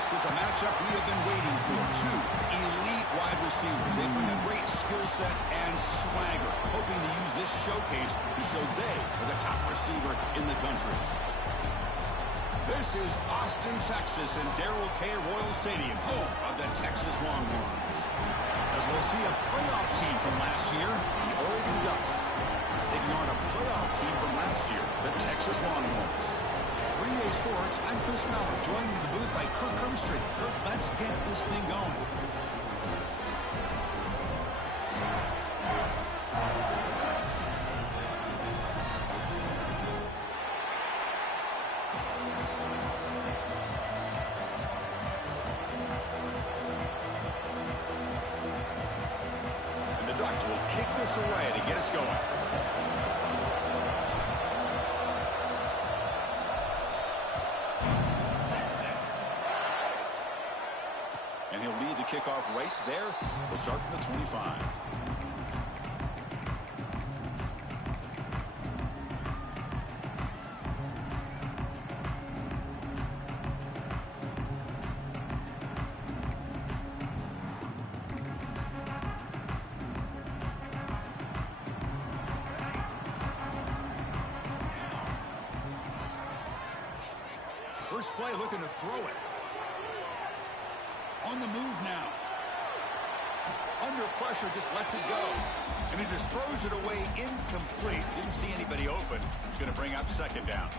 This is a matchup we have been waiting for. Two elite wide receivers. They bring a great skill set and swagger, hoping to use this showcase to show they are the top receiver in the country. This is Austin, Texas, and Darrell K. Royal Stadium, home of the Texas Longhorns. As we'll see a playoff team from last year, the Oregon Ducks, taking on a playoff team from last year, the Texas Longhorns. 3A Sports, I'm Chris Mallett, joined in the booth by Kirk Hermstreet. Kirk, let's get this thing going. And the Ducks will kick this away to get us going. And he'll lead the kickoff right there. We'll start from the 25. First play looking to throw it. On the move now. Under pressure, just lets it go. And he just throws it away incomplete. Didn't see anybody open. He's going to bring up second down.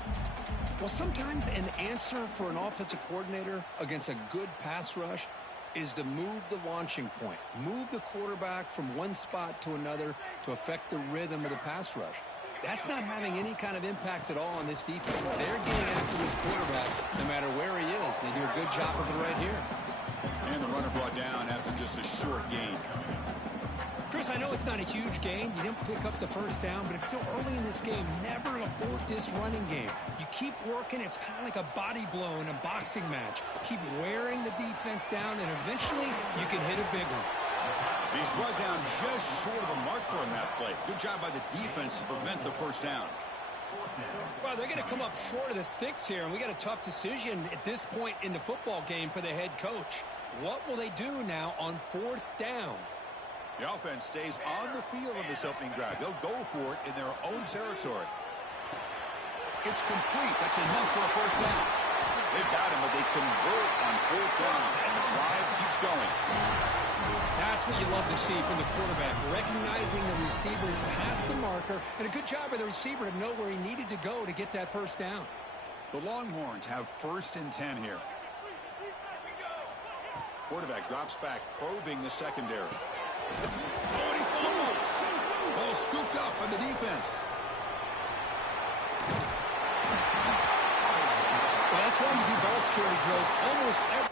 Well, sometimes an answer for an offensive coordinator against a good pass rush is to move the launching point. Move the quarterback from one spot to another to affect the rhythm of the pass rush. That's not having any kind of impact at all on this defense. They're getting after this quarterback no matter where he is. They do a good job of it right here. And the runner brought down after just a short gain. Chris, I know it's not a huge gain. You didn't pick up the first down, but it's still early in this game. Never abort this running game. You keep working. It's kind of like a body blow in a boxing match. Keep wearing the defense down, and eventually you can hit a big one. He's brought down just short of a marker on that play. Good job by the defense to prevent the first down. Well, they're going to come up short of the sticks here, and we got a tough decision at this point in the football game for the head coach. What will they do now on fourth down? The offense stays on the field in this opening drive. They'll go for it in their own territory. It's complete. That's enough for a first down. They've got him, but they convert on fourth down, and the drive keeps going. That's what you love to see from the quarterback, recognizing the receiver's past the marker, and a good job by the receiver to know where he needed to go to get that first down. The Longhorns have 1st and 10 here. Quarterback drops back, probing the secondary. Oh, and he fumbles. Ball scooped up by the defense. Well, that's why you do ball security drills almost every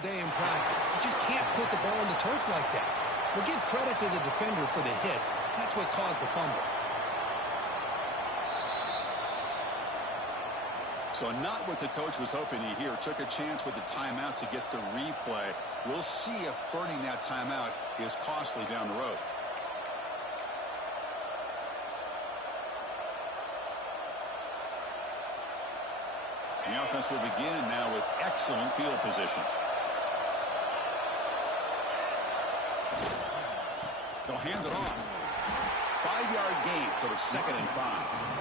day in practice. You just can't put the ball on the turf like that. But give credit to the defender for the hit, because that's what caused the fumble. So not what the coach was hoping to hear. Took a chance with the timeout to get the replay. We'll see if burning that timeout is costly down the road. The offense will begin now with excellent field position. They'll hand it off. 5-yard gain, so it's 2nd and 5.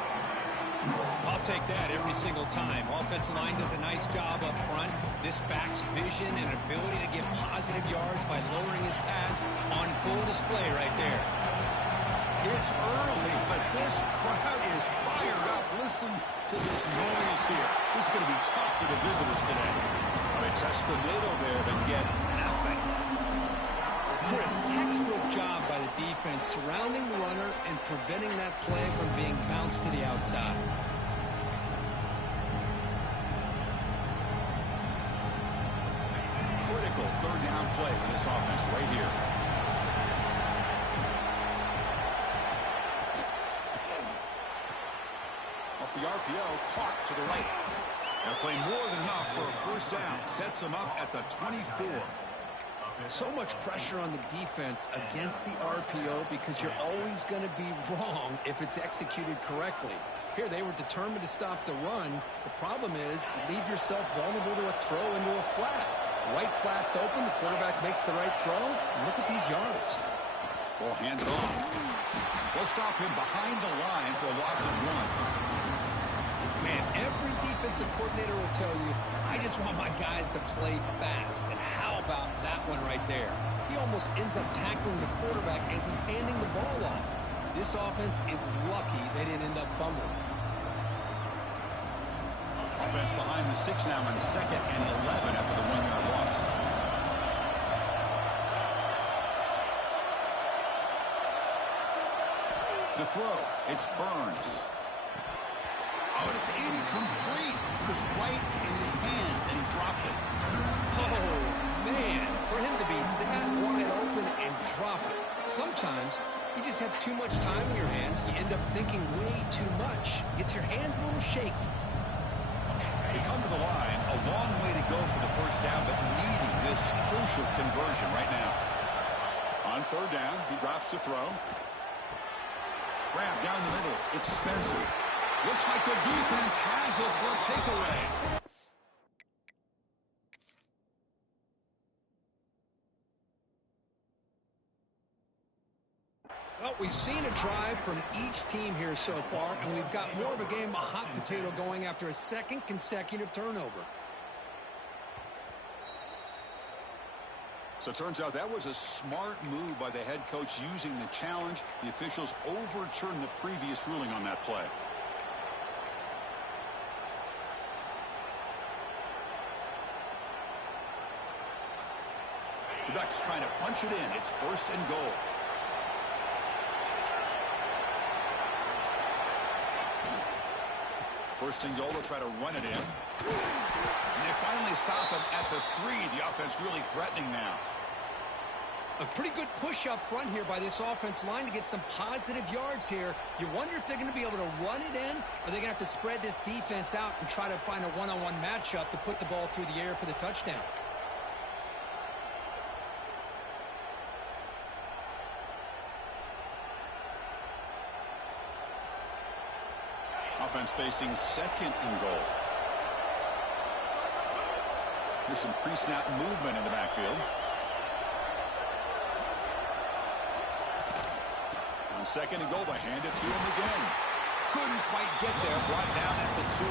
I'll take that every single time. Offensive line does a nice job up front. This back's vision and ability to get positive yards by lowering his pads on full display right there. It's early, but this crowd is fired up. Listen to this noise here. This is going to be tough for the visitors today. They test the middle there, but get nothing. Chris, textbook job by the defense surrounding the runner and preventing that play from being bounced to the outside. Critical 3rd down play for this offense right here. Off the RPO, caught to the right. They'll play more than enough for a first down. Sets them up at the 24. So much pressure on the defense against the RPO because you're always going to be wrong if it's executed correctly. Here, they were determined to stop the run. The problem is you leave yourself vulnerable to a throw into a flat. Right flat's open. The quarterback makes the right throw. And look at these yards. Ball handed off. They'll stop him behind the line for a loss of 1. Man, every defensive coordinator will tell you, I just want my guys to play fast. And how about that one right there? He almost ends up tackling the quarterback as he's handing the ball off. This offense is lucky they didn't end up fumbling. Offense behind the 6 now on 2nd and 11 after the 1-yard loss. The throw, it's Burns. Oh, and it's incomplete. It was right in his hands, and he dropped it. Oh, man, for him to be that wide open and drop it. Sometimes you just have too much time in your hands. You end up thinking way too much. Gets your hands a little shaky. They come to the line, a long way to go for the first down, but needing this crucial conversion right now. On 3rd down, he drops to throw. Grab down the middle. It's Spencer. Looks like the defense has it for a takeaway. Well, we've seen a drive from each team here so far, and we've got more of a game of hot potato going after a 2nd consecutive turnover. So it turns out that was a smart move by the head coach using the challenge. The officials overturned the previous ruling on that play. The Ducks trying to punch it in. It's 1st and goal. First and goal, they'll try to run it in. And they finally stop him at the 3. The offense really threatening now. A pretty good push up front here by this offense line to get some positive yards here. You wonder if they're going to be able to run it in, or they're going to have to spread this defense out and try to find a one-on-one matchup to put the ball through the air for the touchdown. Offense facing 2nd and goal. There's some pre-snap movement in the backfield. On 2nd and goal, they hand it to him again. Couldn't quite get there. Brought down at the 2.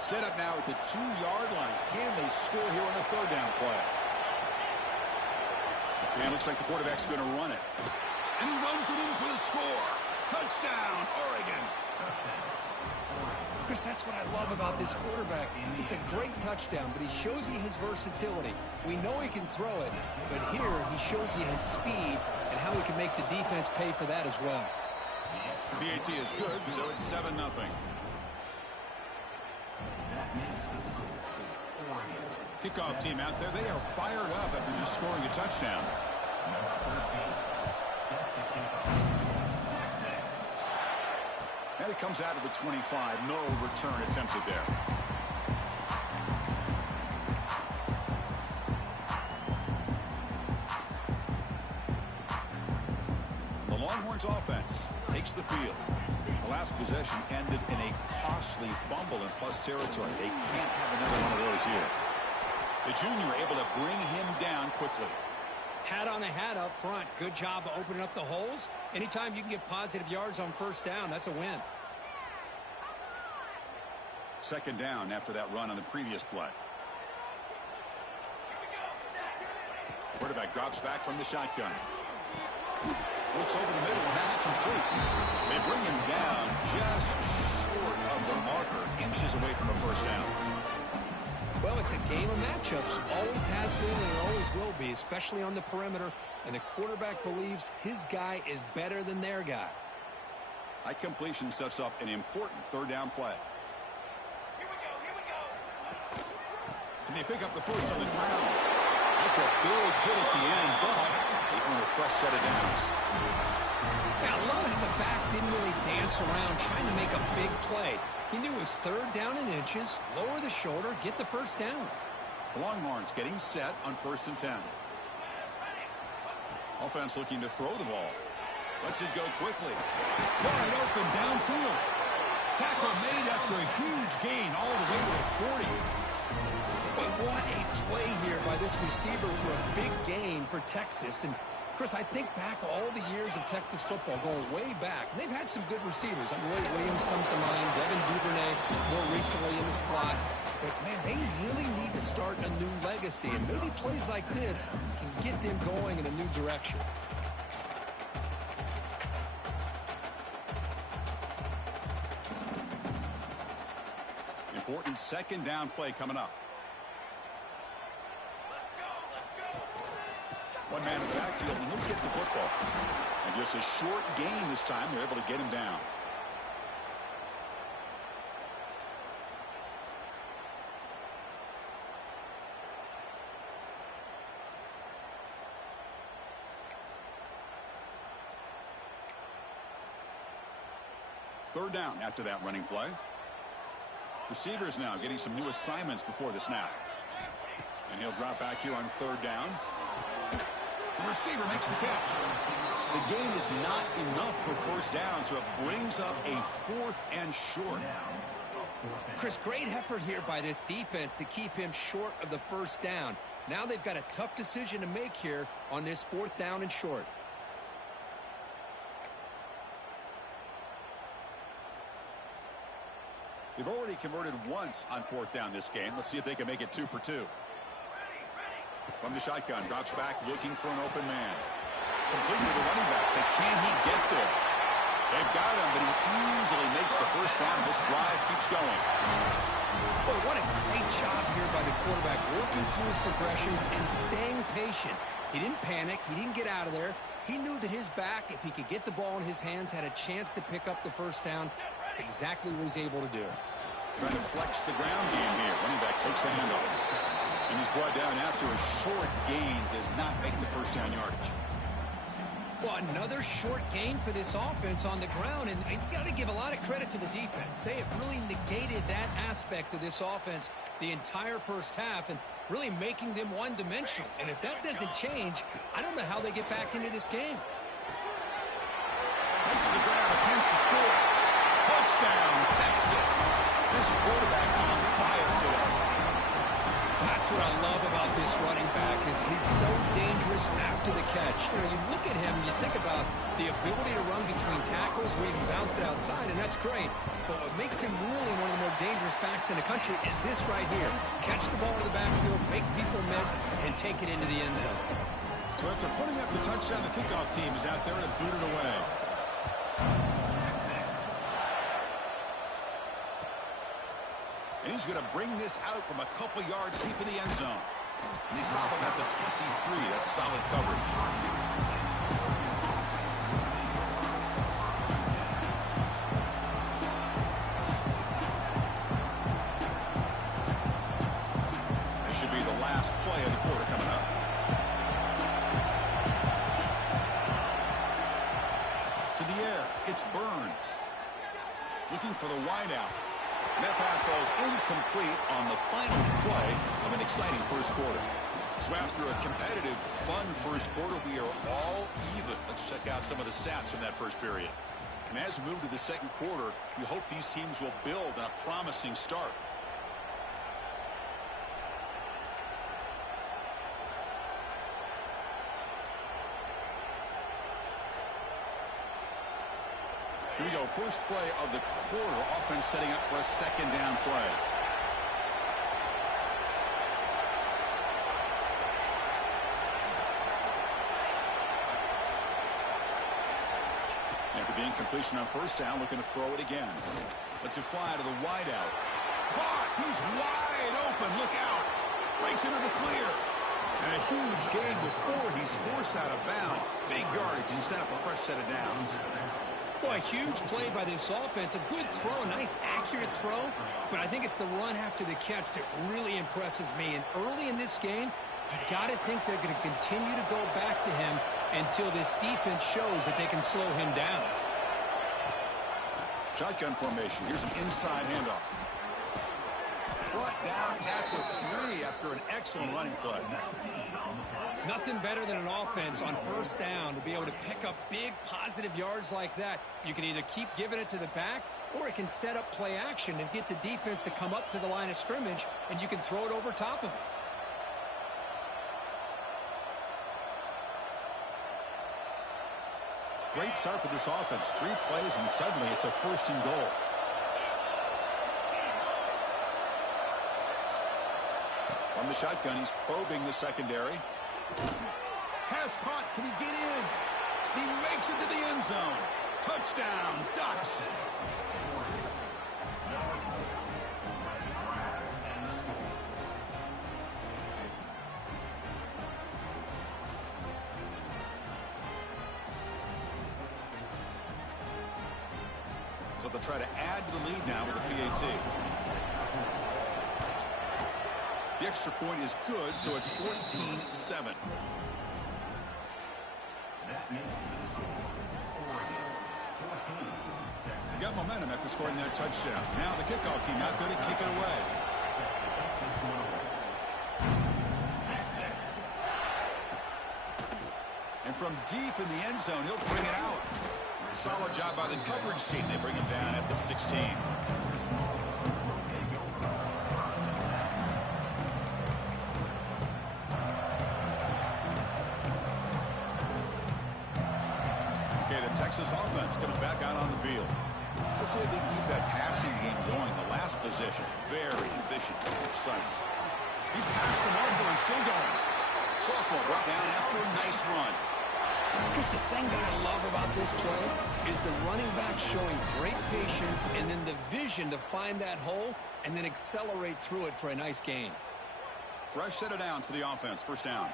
Set up now at the 2-yard line. Can they score here on a 3rd down play? And it looks like the quarterback's going to run it. And he runs it in for the score. Touchdown, Oregon. Chris, that's what I love about this quarterback. It's a great touchdown, but he shows you his versatility. We know he can throw it, but here he shows you his speed and how he can make the defense pay for that as well. BAT is good, so it's 7-0. Kickoff team out there, they are fired up after just scoring a touchdown. And it comes out of the 25. No return attempted there. The Longhorns offense takes the field. The last possession ended in a costly fumble in plus territory. They can't have another one of those here. The junior able to bring him down quickly. Hat on a hat up front. Good job of opening up the holes. Anytime you can get positive yards on 1st down, that's a win. 2nd down after that run on the previous play. Quarterback drops back from the shotgun. Looks over the middle, and that's complete. They bring him down just short of the marker, inches away from a 1st down. Well, it's a game of matchups. Always has been and it always will be, especially on the perimeter. And the quarterback believes his guy is better than their guy. That completion sets up an important third down play. Here we go. Can they pick up the first on the ground? That's a big hit at the end, but they earn a fresh set of downs. Yeah, I love how the back didn't really dance around trying to make a big play. He knew it's third down in inches, lower the shoulder, get the first down. Longhorns getting set on 1st and 10. Offense looking to throw the ball. Lets it go quickly. Wide open downfield. Tackle made after a huge gain all the way to the 40. But what a play here by this receiver for a big gain for Texas. And Chris, I think back all the years of Texas football, going way back. And they've had some good receivers. Roy Williams comes to mind, Devin Duvernay more recently in the slot. But, man, they really need to start a new legacy. And maybe plays like this can get them going in a new direction. Important second down play coming up. One man in the backfield, and he'll get the football. And just a short gain this time, they're able to get him down. Third down after that running play. Receivers now getting some new assignments before the snap. And he'll drop back here on third down. The receiver makes the catch. The gain is not enough for first down, so it brings up a 4th and short. Chris, great effort here by this defense to keep him short of the first down. Now they've got a tough decision to make here on this 4th down and short. They've already converted once on 4th down this game. Let's see if they can make it 2 for 2. From the shotgun, drops back looking for an open man. Complete to the running back, but can he get there? They've got him, but he easily makes the first down. This drive keeps going. Boy, what a great job here by the quarterback, working through his progressions and staying patient. He didn't panic. He didn't get out of there. He knew that his back, if he could get the ball in his hands, had a chance to pick up the first down. That's exactly what he's able to do. Trying to flex the ground game here. Running back takes the handoff. And he's brought down after a short gain. Does not make the first down yardage. Well, another short gain for this offense on the ground. And you got to give a lot of credit to the defense. They have really negated that aspect of this offense the entire first half and really making them one-dimensional. And if that doesn't change, I don't know how they get back into this game. Makes the grab, attempts to score. Touchdown, Texas. This quarterback on fire today. That's what I love about this running back is he's so dangerous after the catch. You look at him, you think about the ability to run between tackles or even bounce it outside, and that's great. But what makes him really one of the more dangerous backs in the country is this right here. Catch the ball to the backfield, make people miss, and take it into the end zone. So after putting up the touchdown, the kickoff team is out there to boot it away. And he's going to bring this out from a couple yards deep in the end zone. And they stop him at the 23. That's solid coverage. This should be the last play of the quarter coming up. To the air, it's Burns. Looking for the wideout. And that pass falls incomplete on the final play of an exciting first quarter. So after a competitive, fun first quarter, we are all even. Let's check out some of the stats from that first period. And as we move to the second quarter, we hope these teams will build on a promising start. Here we go, first play of the quarter. Offense setting up for a second down play. After the incompletion on first down, looking to throw it again. Lets it fly to the wideout. Caught! He's wide open. Look out! Breaks into the clear. And a huge gain before he's forced out of bounds. Big yardage to set up a fresh set of downs. Boy, a huge play by this offense. A good throw, a nice accurate throw. But I think it's the run after the catch that really impresses me. And early in this game, you got to think they're going to continue to go back to him until this defense shows that they can slow him down. Shotgun formation. Here's an inside handoff. Brought down at the 3 after an excellent running play. Nothing better than an offense on first down to be able to pick up big positive yards like that. You can either keep giving it to the back, or it can set up play action and get the defense to come up to the line of scrimmage, and you can throw it over top of it. Great start for this offense. 3 plays, and suddenly it's a 1st and goal. From the shotgun, he's probing the secondary. Has caught. Can he get in? He makes it to the end zone. Touchdown, Ducks. So they'll try to add to the lead now with a PAT. The extra point is good, so it's 14-7. Got momentum after scoring that touchdown. Now the kickoff team not going to kick it away. And from deep in the end zone, he'll bring it out. Solid job by the coverage team. They bring him down at the 16. Texas offense comes back out on the field. Let's see if they can keep that passing game going. The last possession, very efficient and precise. He's past the marker and still going. Sophomore brought down after a nice run. Chris, the thing that I love about this play is the running back showing great patience and then the vision to find that hole and then accelerate through it for a nice gain. Fresh set of downs for the offense. 1st down.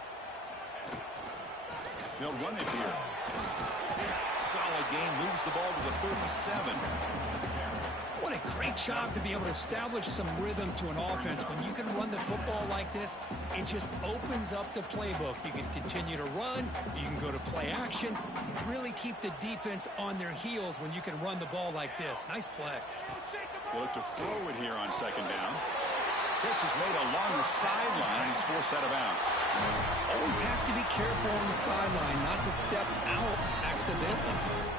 They'll run it here. Solid gain, moves the ball to the 37. What a great job to be able to establish some rhythm to an offense. When you can run the football like this, it just opens up the playbook. You can continue to run, you can go to play action, you really keep the defense on their heels when you can run the ball like this. Nice play. They look to throw it here on 2nd down. Catch is made along the sideline, and he's forced out of bounds. Always have to be careful on the sideline not to step out accidentally.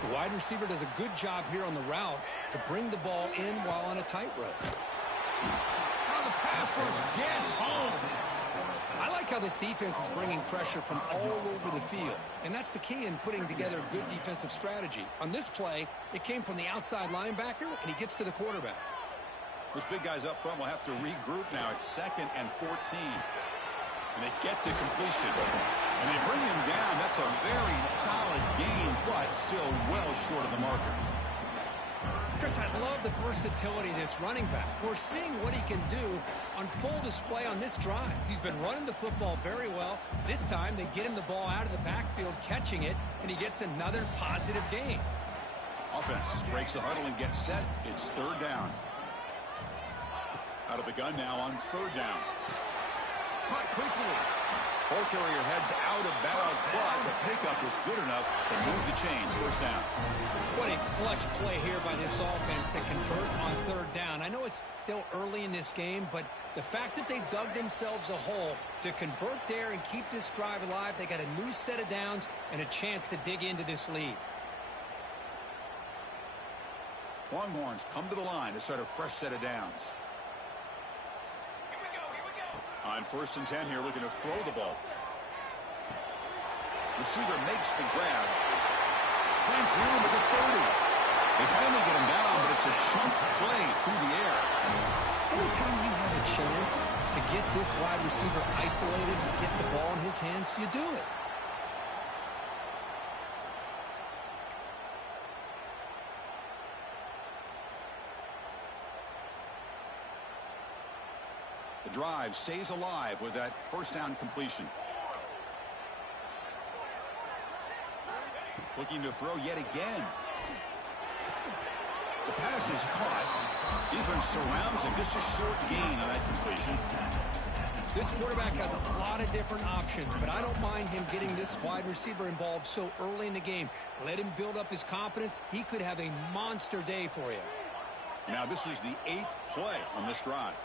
The wide receiver does a good job here on the route to bring the ball in while on a tightrope. Now the pass rush gets home. I like how this defense is bringing pressure from all over the field, and that's the key in putting together a good defensive strategy. On this play, it came from the outside linebacker, and he gets to the quarterback. Those big guys up front will have to regroup now. It's 2nd and 14. And they get to completion. And they bring him down. That's a very solid gain, but still well short of the marker. Chris, I love the versatility of this running back. We're seeing what he can do on full display on this drive. He's been running the football very well. This time, they get him the ball out of the backfield, catching it, and he gets another positive gain. Offense breaks the huddle and gets set. It's 3rd down. Out of the gun now on 3rd down. Caught quickly. Ball carrier heads out of bounds, but the pickup was good enough to move the chains. 1st down. What a clutch play here by this offense to convert on 3rd down. I know it's still early in this game, but the fact that they dug themselves a hole to convert there and keep this drive alive, they got a new set of downs and a chance to dig into this lead. Longhorns come to the line to start a fresh set of downs. On 1st and 10 here, looking to throw the ball. Receiver makes the grab. Finds room at the 30. They finally get him down, but it's a chunk play through the air. Anytime you have a chance to get this wide receiver isolated, get the ball in his hands, you do it. The drive stays alive with that first down completion. Looking to throw yet again. The pass is caught. Defense surrounds him. Just a short gain on that completion. This quarterback has a lot of different options, but I don't mind him getting this wide receiver involved so early in the game. Let him build up his confidence. He could have a monster day for you. Now this is the 8th play on this drive.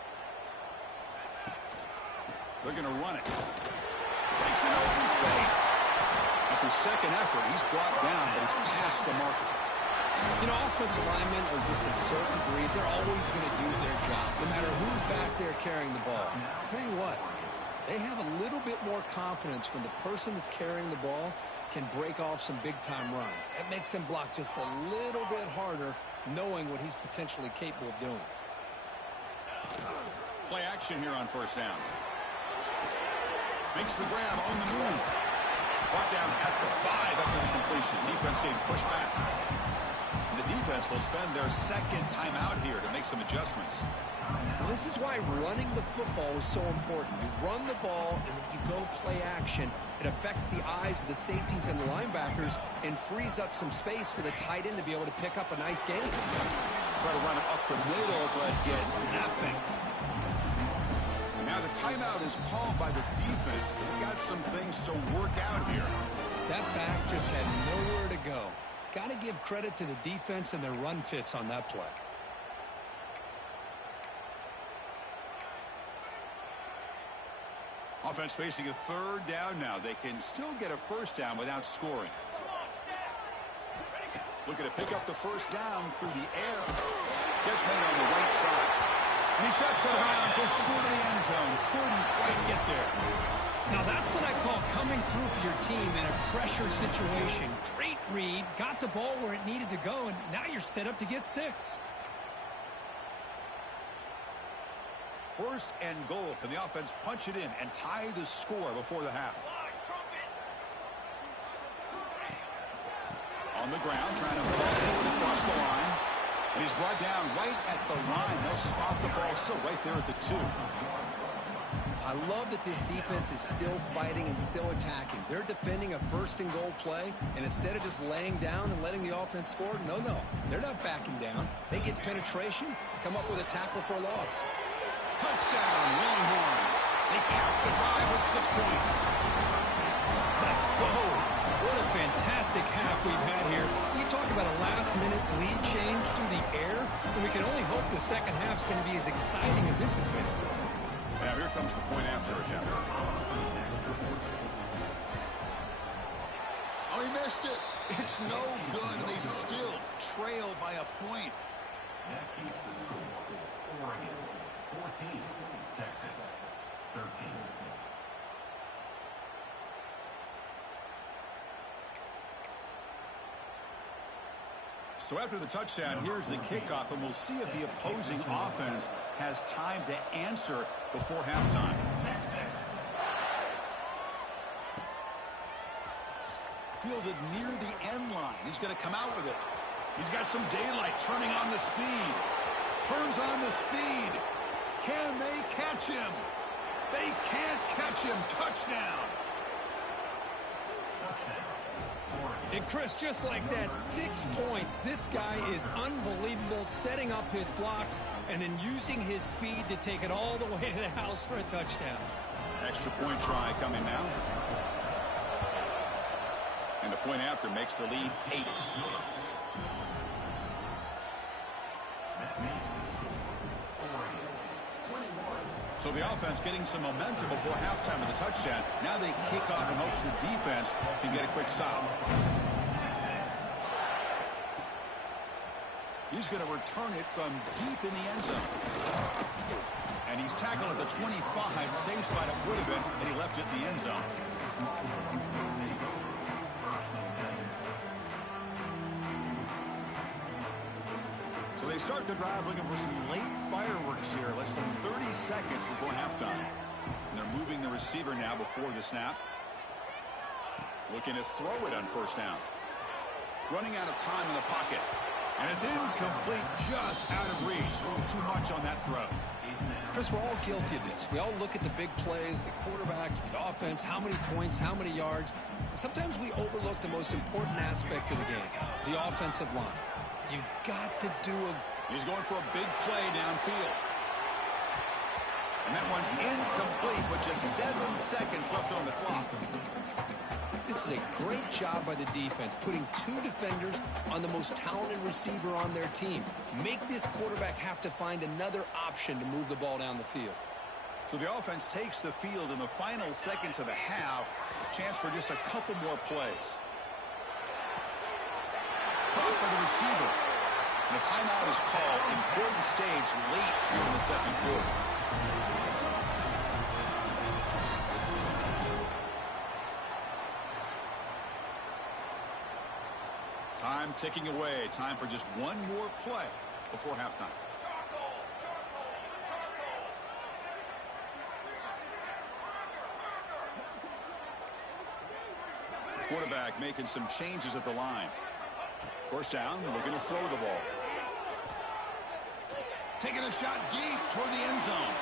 They're going to run it. Takes an open space. At the second effort, he's brought down, but he's past the marker. You know, offensive linemen are just a certain breed. They're always going to do their job, no matter who's back there carrying the ball. I'll tell you what, they have a little bit more confidence when the person that's carrying the ball can break off some big-time runs. That makes them block just a little bit harder, knowing what he's potentially capable of doing. Play action here on first down. Makes the grab on the move. Brought down at the 5 after the completion. Defense getting pushed back. The defense will spend their second timeout here to make some adjustments. Well, this is why running the football is so important. You run the ball and then you go play action. It affects the eyes of the safeties and the linebackers and frees up some space for the tight end to be able to pick up a nice gain. Try to run it up the middle, but get nothing. Now the timeout is called by the defense. They've got some things to work out here. That back just had nowhere to go. Got to give credit to the defense and their run fits on that play. Offense facing a third down now. They can still get a first down without scoring. Looking to pick up the first down through the air. Catch made on the right side. And he steps out of bounds just short of the end zone. Couldn't quite get there. Now that's what I call coming through for your team in a pressure situation. Great read, got the ball where it needed to go, and now you're set up to get 6. First and goal. Can the offense punch it in and tie the score before the half? On the ground, trying to muscle it across the line. And he's brought down right at the line. They'll spot the ball still right there at the 2. I love that this defense is still fighting and still attacking. They're defending a first and goal play, and instead of just laying down and letting the offense score, no, they're not backing down. They get penetration, come up with a tackle for a loss. Touchdown, Longhorns. They count the drive with 6 points. Let's go. What a fantastic half we've had here. We talk about a last-minute lead change through the air, and we can only hope the second half's going to be as exciting as this has been. Now here comes the point after attempt. Oh, he missed it. It's no good. They still trail by a point. That keeps the score. Oregon 14, Texas 13. So after the touchdown, here's the kickoff, and we'll see if the opposing offense has time to answer before halftime. Fielded near the end line. He's going to come out with it. He's got some daylight, turning on the speed. Turns on the speed. Can they catch him? They can't catch him. Touchdown. And Chris, just like that, 6 points. This guy is unbelievable, setting up his blocks and then using his speed to take it all the way to the house for a touchdown. Extra point try coming now. And the point after makes the lead 8. So the offense getting some momentum before halftime with the touchdown. Now they kick off in hopes the defense can get a quick stop. He's going to return it from deep in the end zone. And he's tackled at the 25. Same spot it would have been, and he left it in the end zone. So they start the drive looking for some late fireworks here. Less than 30 seconds before halftime. And they're moving the receiver now before the snap. Looking to throw it on first down. Running out of time in the pocket. And it's incomplete, just out of reach. A little too much on that throw. Chris, we're all guilty of this. We all look at the big plays, the quarterbacks, the offense, how many points, how many yards. Sometimes we overlook the most important aspect of the game, the offensive line. You've got to do a... He's going for a big play downfield. And that one's incomplete with just 7 seconds left on the clock. This is a great job by the defense, putting 2 defenders on the most talented receiver on their team. Make this quarterback have to find another option to move the ball down the field. So the offense takes the field in the final seconds of the half. Chance for just a couple more plays. Caught by the receiver. And a timeout is called. Important stage late here in the second quarter. Time ticking away. Time for just one more play before halftime. Quarterback making some changes at the line. First down, looking to throw the ball. Taking a shot deep toward the end zone.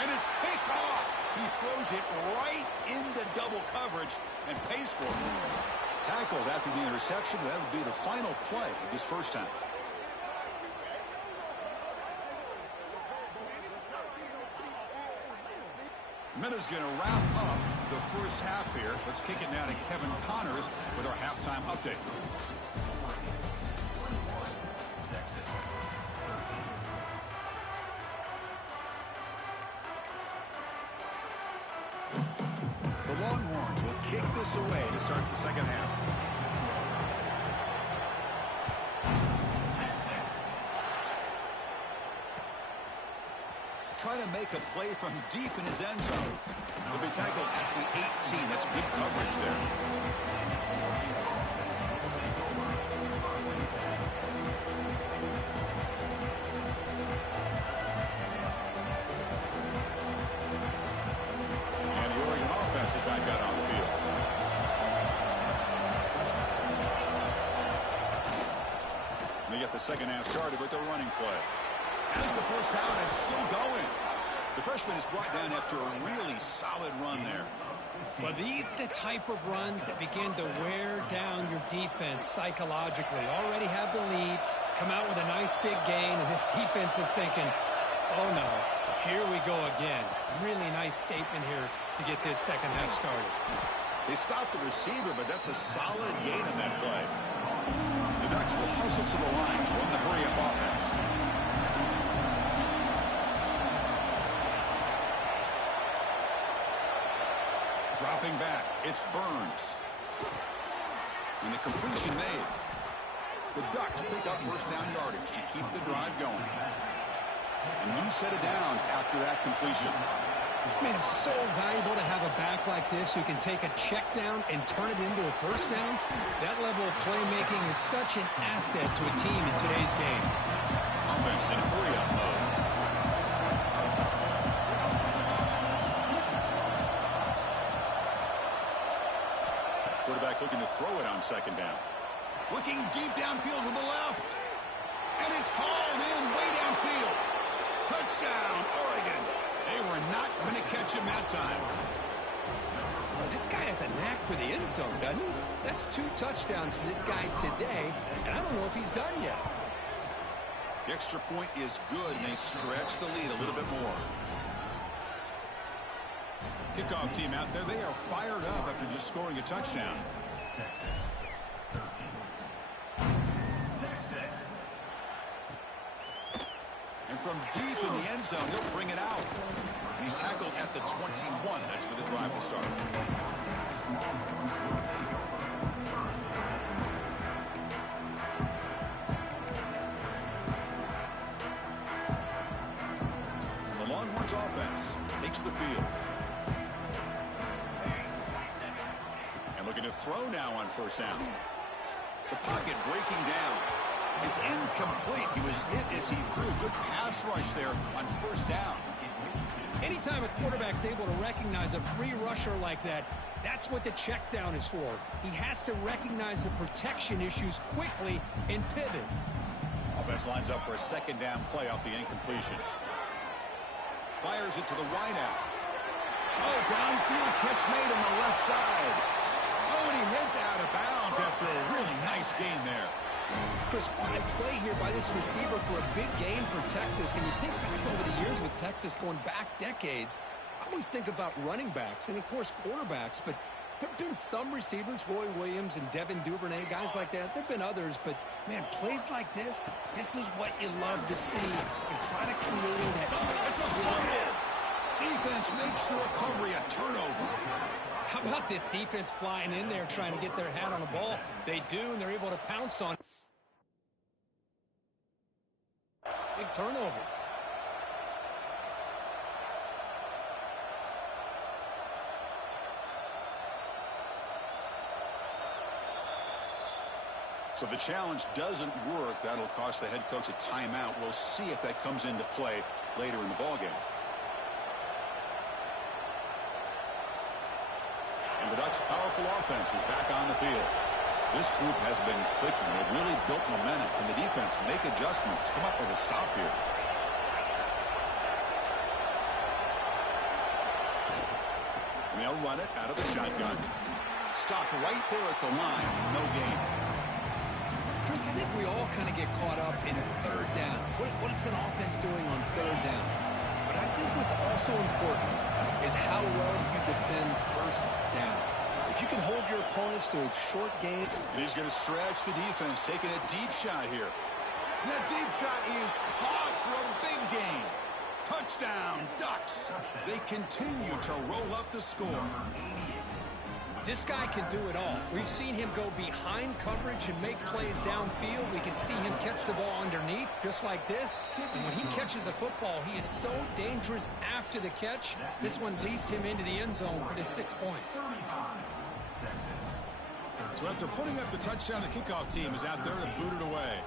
And it's picked off. He throws it right into double coverage and pays for it. Tackled after the interception. That would be the final play of this first half. The minute's going to wrap up the first half here. Let's kick it now to Kevin Connors with our halftime update. The Longhorns will kick this away to start the second half. Trying to make a play from deep in his end zone. He'll be tackled at the 18. That's good coverage there. And the Oregon offense is back out on the field. And they get the second half started with the running play. As the first down is still going. The freshman is brought down after a really solid run there. Well, these are the type of runs that begin to wear down your defense psychologically. Already have the lead, come out with a nice big gain, and this defense is thinking, oh no, here we go again. Really nice statement here to get this second half started. They stopped the receiver, but that's a solid gain on that play. The Ducks will hustle to the line to run the hurry-up offense. Dropping back, it's Burns. And the completion made. The Ducks pick up first down yardage to keep the drive going. A new set of downs after that completion. I mean, it's so valuable to have a back like this who can take a check down and turn it into a first down. That level of playmaking is such an asset to a team in today's game. Offense in hurry-up mode. Quarterback looking to throw it on second down. Looking deep downfield with the left. And it's hauled in way downfield. Touchdown, Oregon. They were not going to catch him that time. Well, this guy has a knack for the end zone, doesn't he? That's 2 touchdowns for this guy today, and I don't know if he's done yet. The extra point is good, and they stretch the lead a little bit more. Kickoff team out there, they are fired up after just scoring a touchdown. And from deep in the end zone, he'll bring it out. He's tackled at the 21. That's where the drive will start. The Longhorns offense takes the field. And looking to throw now on first down. The pocket breaking down. It's incomplete. He was hit as he threw. Good pass rush there on first down. Anytime a quarterback's able to recognize a free rusher like that, that's what the check down is for. He has to recognize the protection issues quickly and pivot. Offense lines up for a second down play off the incompletion. Fires it to the wideout. Oh, downfield catch made on the left side. Oh, and he heads out of bounds after a really nice gain there. Chris, what a play here by this receiver for a big gain for Texas. And you think back over the years with Texas going back decades, I always think about running backs and, of course, quarterbacks. But there have been some receivers, Roy Williams and Devin Duvernay, guys like that. There have been others. But, man, plays like this is what you love to see. And try to create that. It's a fumble. Defense makes the recovery a turnover. How about this defense flying in there trying to get their hand on the ball? They do, and they're able to pounce on it. Big turnover. So the challenge doesn't work. That'll cost the head coach a timeout. We'll see if that comes into play later in the ballgame. And the Ducks' powerful offense is back on the field. This group has been clicking. They've really built momentum. Can the defense make adjustments? Come up with a stop here. And they'll run it out of the shotgun. Stop right there at the line. No gain. Chris, I think we all kind of get caught up in third down. What's an offense doing on third down? But I think what's also important is how well you defend first down. If you can hold your opponents to a short gain. And he's going to stretch the defense, taking a deep shot here. And that deep shot is caught for a big gain. Touchdown, Ducks. They continue to roll up the score. This guy can do it all. We've seen him go behind coverage and make plays downfield. We can see him catch the ball underneath, just like this. And when he catches a football, he is so dangerous after the catch. This one leads him into the end zone for the 6 points. So after putting up the touchdown, the kickoff team is out there to boot it away.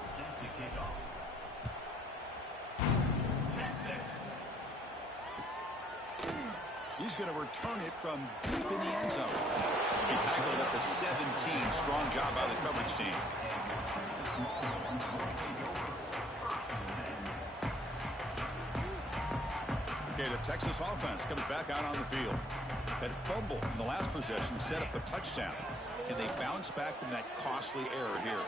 He's going to return it from deep in the end zone. He tackled at the 17. Strong job by the coverage team. Okay, the Texas offense comes back out on the field. That fumble in the last possession set up a touchdown. Can they bounce back from that costly error here?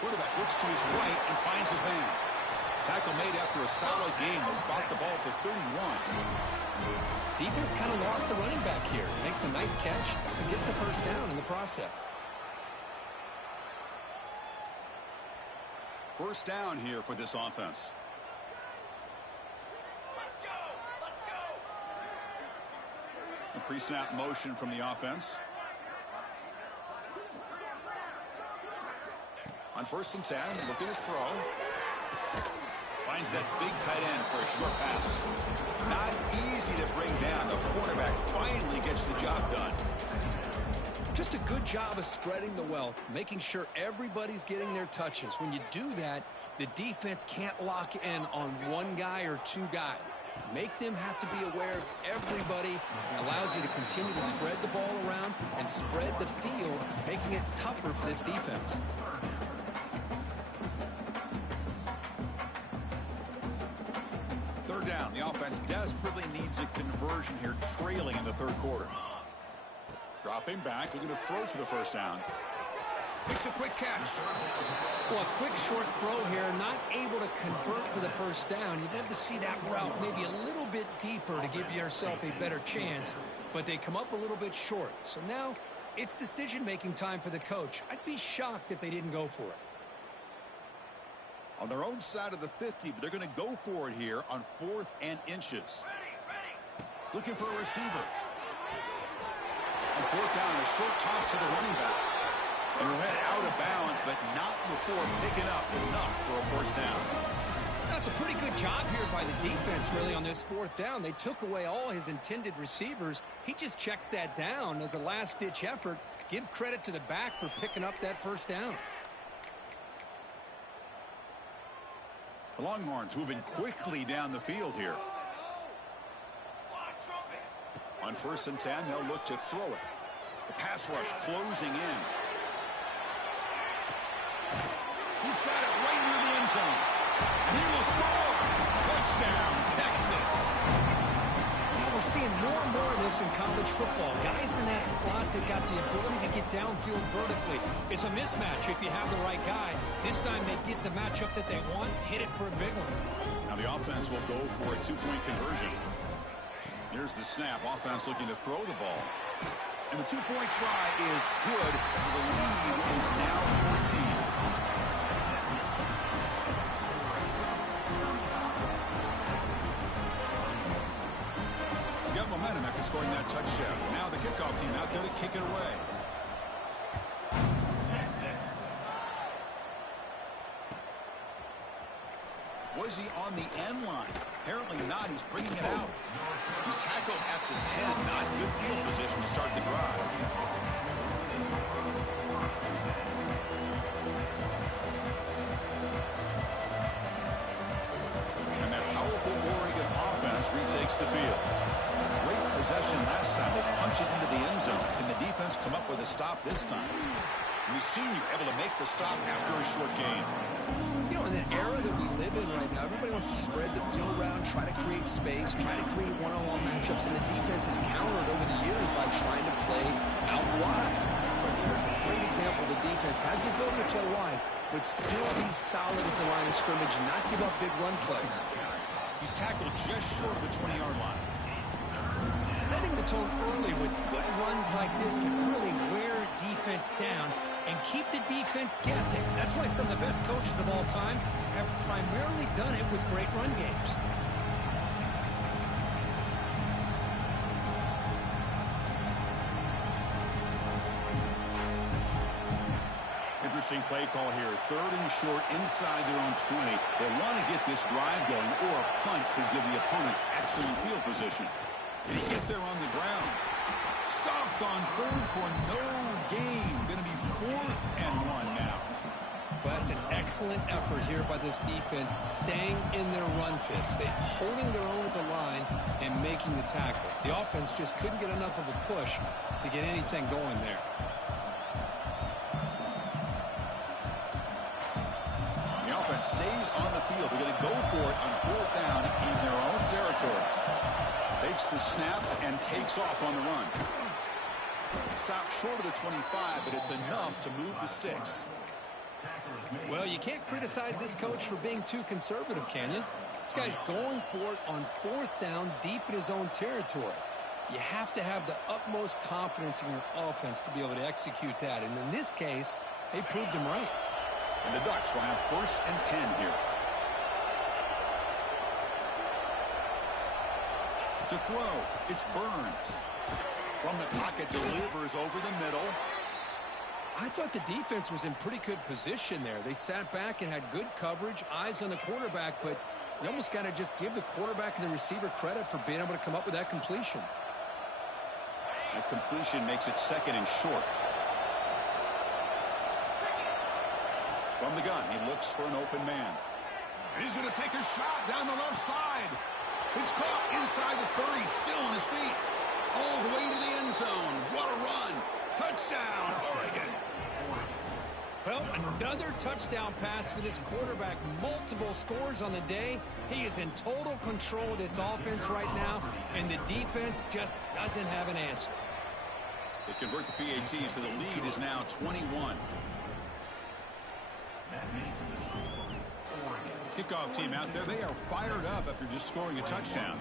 Quarterback looks to his right and finds his man. Tackle made after a solid game. They'll spot the ball for 31. Defense kind of lost the running back here. Makes a nice catch and gets the first down in the process. First down here for this offense. Let's go! Let's go! A pre-snap motion from the offense. On 1st and 10, looking to throw. Finds that big tight end for a short pass. Not easy to bring down. The quarterback finally gets the job done. Just a good job of spreading the wealth, making sure everybody's getting their touches. When you do that, the defense can't lock in on one guy or two guys. Make them have to be aware of everybody, and allows you to continue to spread the ball around and spread the field, making it tougher for this defense. Third down. The offense desperately needs a conversion here, trailing in the third quarter. Dropping back, looking to throw for the first down. Makes a quick catch. Well, a quick short throw here, not able to convert for the first down. You'd love to see that route maybe a little bit deeper to give yourself a better chance, but they come up a little bit short. So now it's decision-making time for the coach. I'd be shocked if they didn't go for it. On their own side of the 50, but they're going to go for it here on 4th and inches. Looking for a receiver. On 4th down, a short toss to the running back. And he'll head out of bounds, but not before picking up enough for a first down. That's a pretty good job here by the defense, really, on this 4th down. They took away all his intended receivers. He just checks that down as a last-ditch effort. Give credit to the back for picking up that first down. The Longhorns moving quickly down the field here. On 1st and 10, they'll look to throw it. The pass rush closing in. He's got it right near the end zone. And he will score. Touchdown, Texas. Yeah, we're seeing more and more of this in college football. Guys in that slot that got the ability to get downfield vertically. It's a mismatch if you have the right guy. This time they get the matchup that they want, hit it for a big one. Now the offense will go for a two-point conversion. Here's the snap. Offense looking to throw the ball. And the two-point try is good, so the lead is now 14. Momentum after scoring that touchdown. Now the kickoff team out there to kick it away. Texas. Was he on the end line? Apparently not. He's bringing it out. He's tackled at the 10. Not good field position to start the drive. And that powerful Oregon offense retakes the field. Great possession last time. They punch it into the end zone. Can the defense come up with a stop this time? And the senior able to make the stop after a short gain. You know, in the era that we live in right now, everybody wants to spread the field around, try to create space, try to create one-on-one matchups, and the defense has countered over the years by trying to play out wide. But here's a great example. The defense has the ability to play wide, but still be solid at the line of scrimmage and not give up big run plays. He's tackled just short of the 20-yard line. Setting the tone early with good runs like this can really wear defense down and keep the defense guessing. That's why some of the best coaches of all time have primarily done it with great run games. Interesting play call here. 3rd and short inside their own 20. They want to get this drive going, or a punt could give the opponents excellent field position. Did he get there on the ground? Stopped on 3rd for no gain. Going to be 4th and 1 now. Well, that's an excellent effort here by this defense, staying in their run fits. They're holding their own at the line and making the tackle. The offense just couldn't get enough of a push to get anything going there. The offense stays on the field. They're going to go for it on 4th down in their own territory. Takes the snap and takes off on the run. Stopped short of the 25, but it's enough to move the sticks. Well, you can't criticize this coach for being too conservative, can you? This guy's going for it on 4th down deep in his own territory. You have to have the utmost confidence in your offense to be able to execute that. And in this case, they proved him right. And the Ducks will have 1st and 10 here. To throw, it's Burns. From the pocket, delivers over the middle. I thought the defense was in pretty good position there. They sat back and had good coverage, eyes on the quarterback, but you almost got to just give the quarterback and the receiver credit for being able to come up with that completion. That completion makes it 2nd and short. From the gun, he looks for an open man. And he's going to take a shot down the left side. It's caught inside the 30, still on his feet. All the way to the end zone. What a run. Touchdown, Oregon. Well, another touchdown pass for this quarterback. Multiple scores on the day. He is in total control of this offense right now, and the defense just doesn't have an answer. They convert the PAT, so the lead is now 21. That makes the score Oregon. Kickoff team out there. They are fired up after just scoring a touchdown.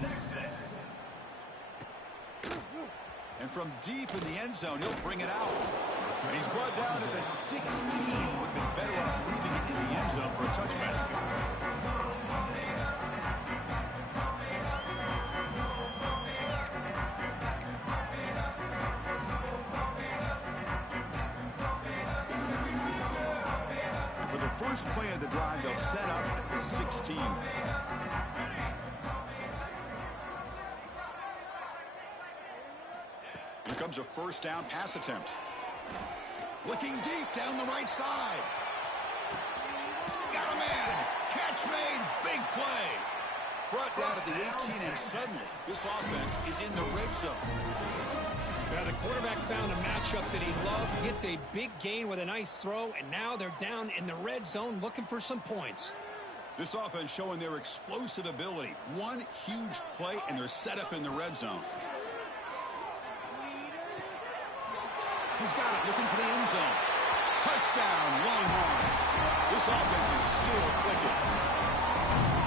Texas. And from deep in the end zone, he'll bring it out. And he's brought down to the 16. Would have been better off leaving it in the end zone for a touchback. And for the first play of the drive, they'll set up at the 16. Here comes a first down pass attempt. Looking deep down the right side. Got a man. Catch made. Big play. Brought down at the 18, and suddenly this offense is in the red zone. Now the quarterback found a matchup that he loved, gets a big gain with a nice throw, and now they're down in the red zone looking for some points. This offense showing their explosive ability. One huge play, and they're set up in the red zone. He's got it, looking for the end zone. Touchdown, Longhorns. This offense is still clicking.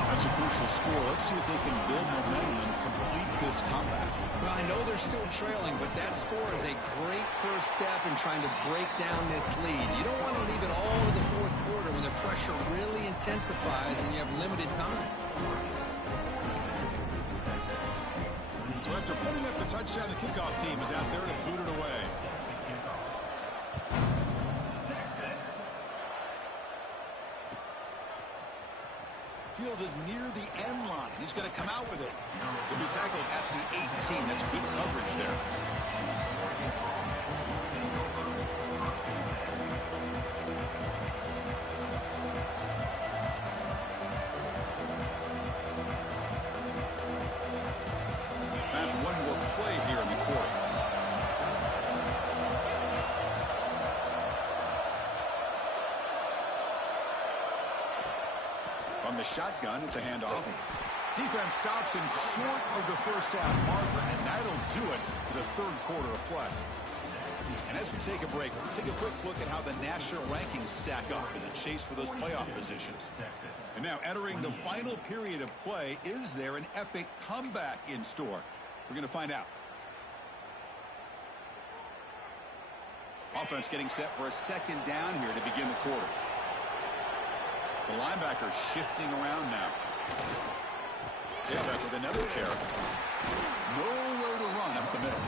That's a crucial score. Let's see if they can build momentum and complete this comeback. Well, I know they're still trailing, but that score is a great first step in trying to break down this lead. You don't want to leave it all to the fourth quarter when the pressure really intensifies and you have limited time. So after putting up the touchdown, the kickoff team is out there to boot it away. Fielded near the end line. He's going to come out with it. He'll be tackled at the 18. That's good coverage there. Time for one more play here in the quarter. On the shotgun, it's a handoff. Defense stops him short of the first down marker, and that'll do it for the third quarter of play. And as we take a break, we'll take a quick look at how the national rankings stack up in the chase for those playoff positions. And now, entering the final period of play, is there an epic comeback in store? We're going to find out. Offense getting set for a second down here to begin the quarter. The linebacker shifting around now. Tailback with another carry. Nowhere to run up the middle.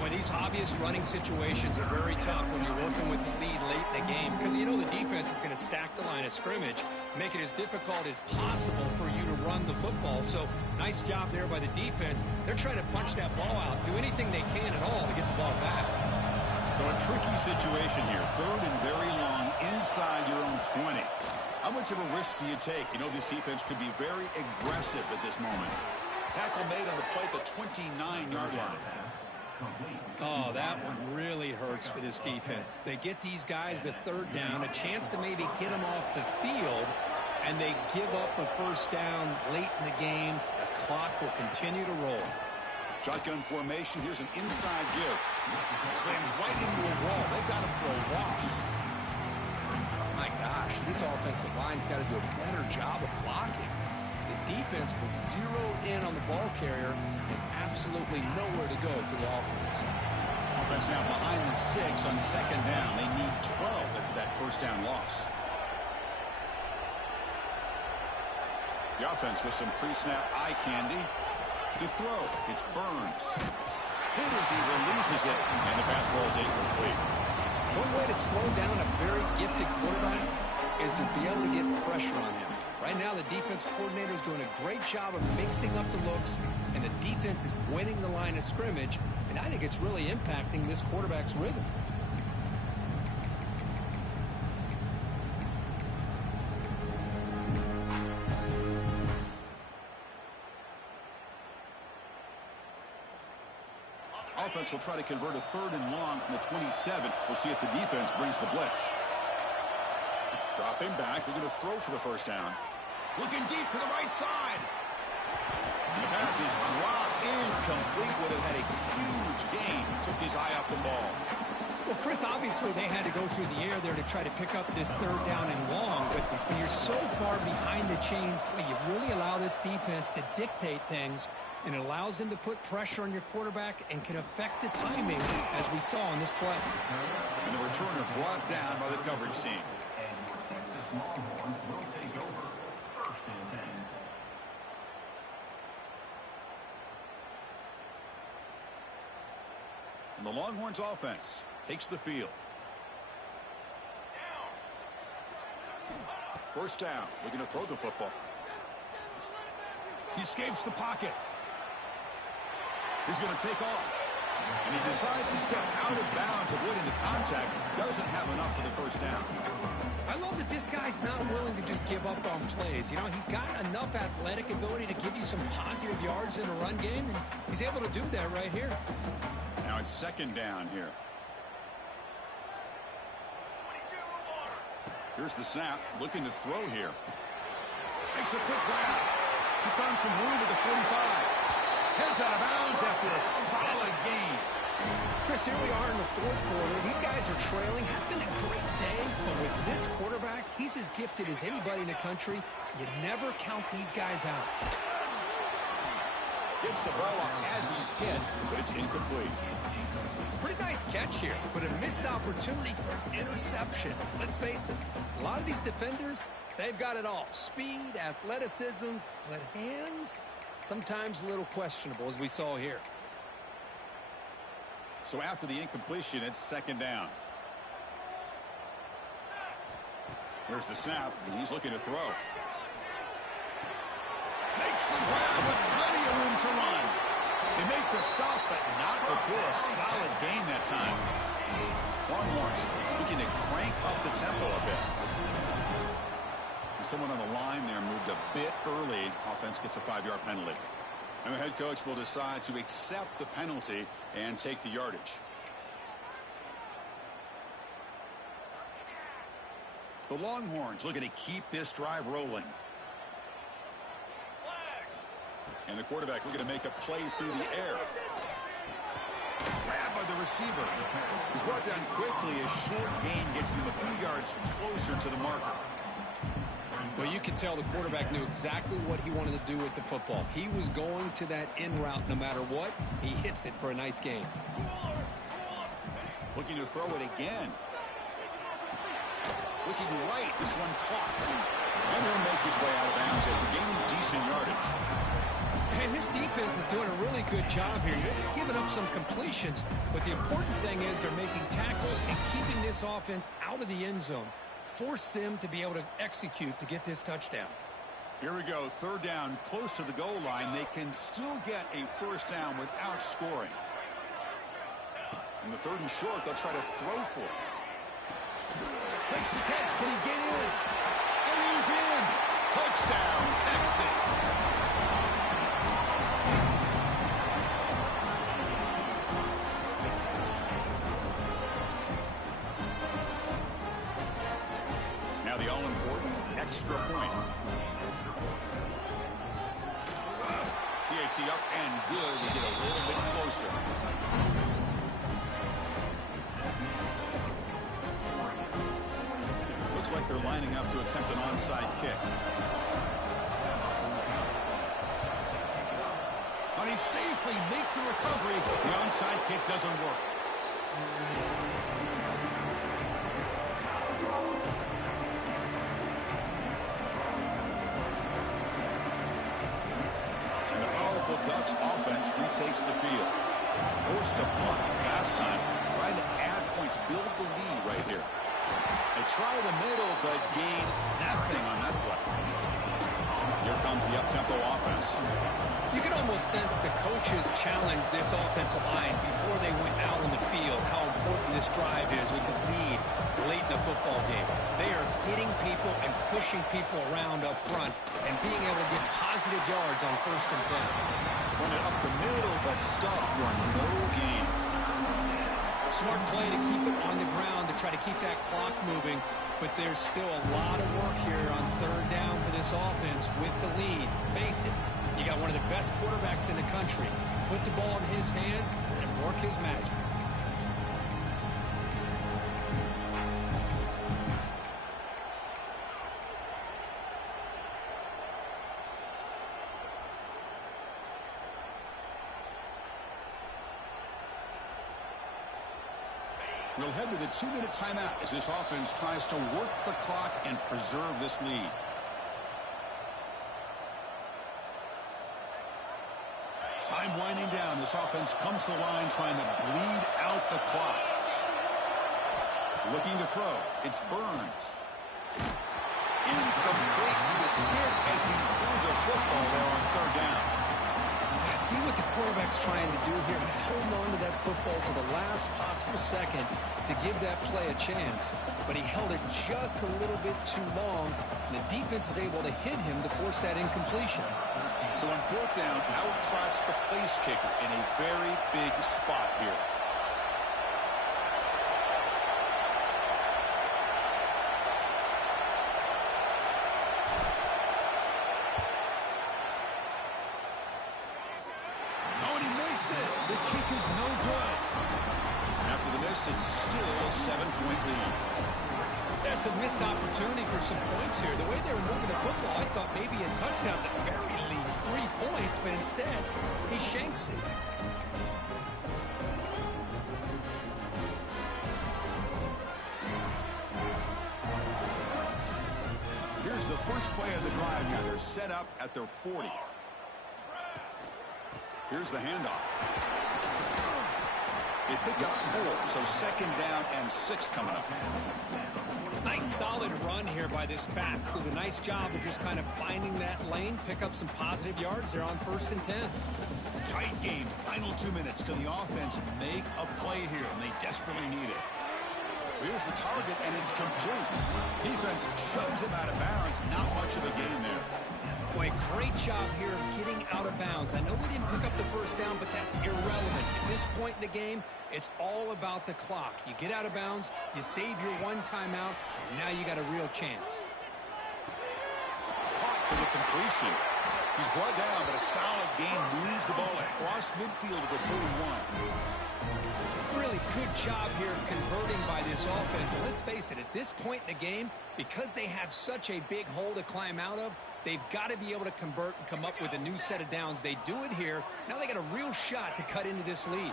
Boy, these obvious running situations are very tough when you're working with the lead late in the game because you know the defense is going to stack the line of scrimmage, make it as difficult as possible for you to run the football. So nice job there by the defense. They're trying to punch that ball out, do anything they can at all to get the ball back. So a tricky situation here. Third and very long inside your own 20. How much of a risk do you take? You know this defense could be very aggressive at this moment. Tackle made on the play at the 29-yard line. Oh, that one really hurts for this defense. They get these guys to third down, a chance to maybe get them off the field, and they give up a first down late in the game. The clock will continue to roll. Shotgun formation. Here's an inside give. Slams right into a wall. They've got him for a loss. My gosh, this offensive line's got to do a better job of blocking. The defense was zeroed in on the ball carrier and absolutely nowhere to go for the offense. Offense now behind the sticks on second down. They need 12 after that first down loss. The offense with some pre-snap eye candy. To throw, it's Burns. Hit as he releases it, and the pass ball is incomplete. One way to slow down a very gifted quarterback is to be able to get pressure on him. Right now, the defense coordinator is doing a great job of mixing up the looks, and the defense is winning the line of scrimmage, and I think it's really impacting this quarterback's rhythm. Offense will try to convert a third and long from the 27. We'll see if the defense brings the blitz. Dropping back, looking to throw for the first down. Looking deep to the right side. And the pass is dropped incomplete. Would have had a huge gain. Took his eye off the ball. Well, Chris, obviously they had to go through the air there to try to pick up this third down and long, but when you're so far behind the chains, boy, you really allow this defense to dictate things, and it allows them to put pressure on your quarterback and can affect the timing, as we saw in this play. And the returner brought down by the coverage team. And the Longhorns offense takes the field. First down, looking to throw the football. He escapes the pocket. He's going to take off. And he decides to step out of bounds, avoiding the contact. Doesn't have enough for the first down. I love that this guy's not willing to just give up on plays. You know, he's got enough athletic ability to give you some positive yards in a run game, and he's able to do that right here. Now it's second down here. Here's the snap. Looking to throw here. Makes a quick grab. He's found some room at the 45. Heads out of bounds after a solid gain. Chris, here we are in the fourth quarter. These guys are trailing. Had been a great day, but with this quarterback, he's as gifted as anybody in the country. You never count these guys out. Gets the ball off as he's hit, but it's incomplete. Pretty nice catch here, but a missed opportunity for an interception. Let's face it, a lot of these defenders, they've got it all. Speed, athleticism, but hands, sometimes a little questionable, as we saw here. So after the incompletion, it's second down. Here's the snap, and he's looking to throw. Makes the grab with plenty of room to run. They make the stop, but not before a solid gain that time. Longhorns looking to crank up the tempo a bit. And someone on the line there moved a bit early. Offense gets a 5-yard penalty. And the head coach will decide to accept the penalty and take the yardage. The Longhorns looking to keep this drive rolling. And the quarterback looking to make a play through the air. Grabbed by the receiver. He's brought down quickly. A short gain gets them a few yards closer to the marker. Well, you can tell the quarterback knew exactly what he wanted to do with the football. He was going to that in route no matter what. He hits it for a nice gain. Looking to throw it again. Looking right. This one caught. And he'll make his way out of bounds after gaining decent yardage. And his defense is doing a really good job here. They're giving up some completions, but the important thing is they're making tackles and keeping this offense out of the end zone. Force them to be able to execute to get this touchdown. Here we go. Third down, close to the goal line. They can still get a first down without scoring. And the third and short, they'll try to throw for it. Makes the catch. Can he get in? And he's in. Touchdown, Texas. Now the all-important extra point. PAT up and good to get a little bit closer. Looks like they're lining up to attempt an onside kick. But he safely makes the recovery. The onside kick doesn't work. And the powerful Ducks offense retakes the field. Forced to punt last time. Trying to add points, build the lead right here. They try the middle, but gain nothing on that play. Here comes the up-tempo offense. You can almost sense the coaches challenge this offensive line before they went out on the field, how important this drive is with the lead late in the football game. They are hitting people and pushing people around up front and being able to get positive yards on 1st and 10. Run it up the middle, but stuffed for no gain. Smart play to keep it on the ground to try to keep that clock moving, but there's still a lot of work here on 3rd down for this offense with the lead. Face it, you got one of the best quarterbacks in the country. Put the ball in his hands and work his magic. We'll head to the 2-minute timeout as this offense tries to work the clock and preserve this lead. Time winding down. This offense comes to the line trying to bleed out the clock. Looking to throw. It's Burns. Incomplete. He gets hit as he threw the football there on 3rd down. See what the quarterback's trying to do here. He's holding on to that football to the last possible second to give that play a chance. But he held it just a little bit too long. And the defense is able to hit him to force that incompletion. So on 4th down, out trots the place kicker in a very big spot here. it's still a 7-point lead. That's a missed opportunity for some points here. The way they were moving the football, I thought maybe a touchdown, at the very least 3 points, but instead, he shanks it. Here's the first play of the drive now. They're set up at their 40. Here's the handoff. They pick up 4, so second down and 6 coming up. Nice solid run here by this back. Did a nice job of just kind of finding that lane, pick up some positive yards. They're on 1st and 10. Tight game, final 2 minutes. Can the offense make a play here? And they desperately need it. Here's the target, and it's complete. Defense shoves him out of bounds. Not much of a gain there. Boy, great job here of getting out of bounds. I know we didn't pick up the first down, but that's irrelevant. At this point in the game, it's all about the clock. You get out of bounds, you save your 1 timeout, and now you got a real chance. Caught for the completion. He's brought down, but a solid gain moves the ball across midfield to the 41. Really good job here of converting by this offense. And let's face it, at this point in the game, because they have such a big hole to climb out of, they've got to be able to convert and come up with a new set of downs. They do it here. Now they got a real shot to cut into this lead.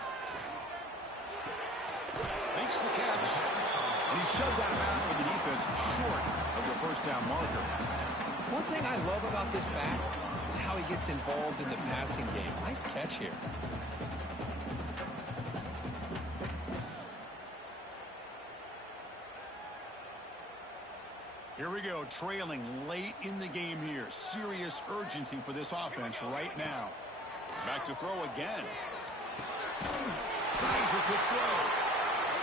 Makes the catch. And he's shoved out of bounds with the defense short of the first down marker. One thing I love about this back is how he gets involved in the passing game. Nice catch here. Here we go, trailing late in the game here. Serious urgency for this offense right now. Back to throw again. Signs a good throw.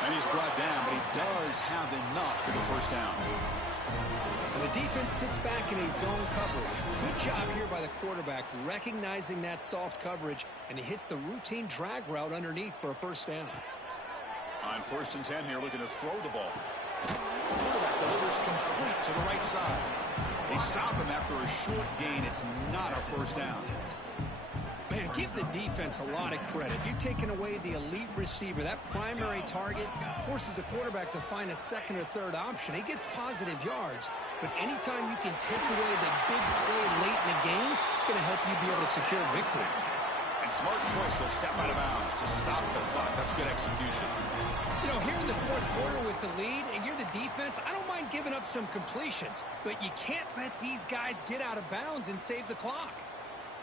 And he's brought down, but he does have enough for the first down. And the defense sits back in a zone coverage. Good job here by the quarterback recognizing that soft coverage, and he hits the routine drag route underneath for a first down. On 1st and 10 here, looking to throw the ball. The quarterback delivers complete to the right side. They stop him after a short gain. It's not a first down. Man, give the defense a lot of credit. You're taking away the elite receiver. That primary target forces the quarterback to find a second or third option. He gets positive yards, but anytime you can take away the big play late in the game, it's going to help you be able to secure victory. And smart choice. He'll step out of bounds to stop the clock. That's good execution. You know, here in the 4th quarter with the lead, and you're the defense, I don't mind giving up some completions, but you can't let these guys get out of bounds and save the clock.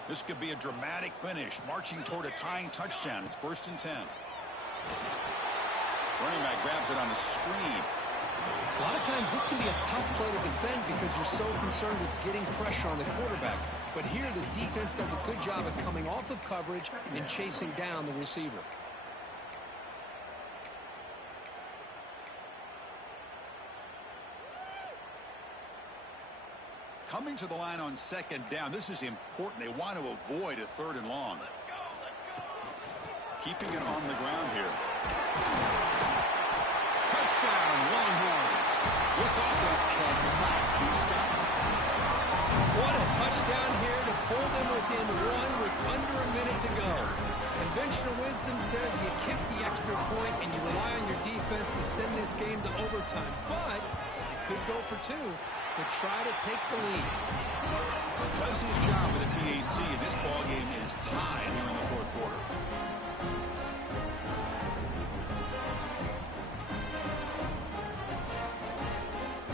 This could be a dramatic finish, marching toward a tying touchdown. It's 1st and 10. Running back grabs it on the screen. A lot of times this can be a tough play to defend because you're so concerned with getting pressure on the quarterback. But here the defense does a good job of coming off of coverage and chasing down the receiver. Coming to the line on 2nd down. This is important. They want to avoid a 3rd and long. Keeping it on the ground here. Touchdown, Longhorns. This offense cannot be stopped. What a touchdown here to pull them within 1 with under a minute to go. Conventional wisdom says you kick the extra point and you rely on your defense to send this game to overtime. But you could go for 2 to try to take the lead. Does his job with a PAT, and this ball game is tied here in the 4th quarter.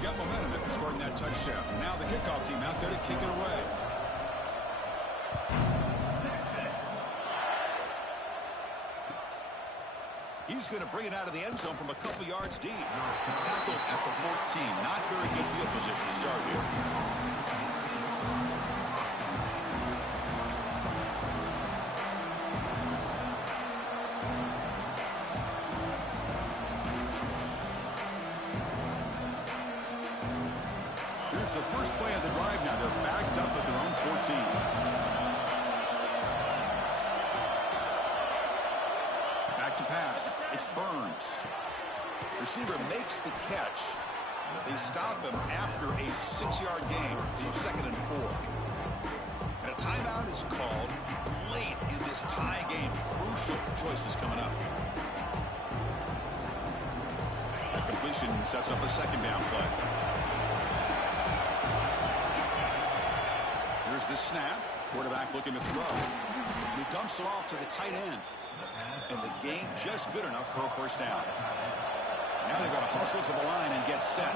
Got momentum after scoring that touchdown. Now the kickoff team out there to kick it away. He's going to bring it out of the end zone from a couple yards deep. Tackled at the 14. Not very good field position to start here. Here's the first play of the drive now. They're backed up at their own 14. To pass. It's Burns. Receiver makes the catch. They stop him after a 6-yard gain, so 2nd and 4. And a timeout is called late in this tie game. Crucial choices coming up. completion sets up a second down play. Here's the snap. Quarterback looking to throw. He dumps it off to the tight end. And the game just good enough for a first down. Now they've got to hustle to the line and get set.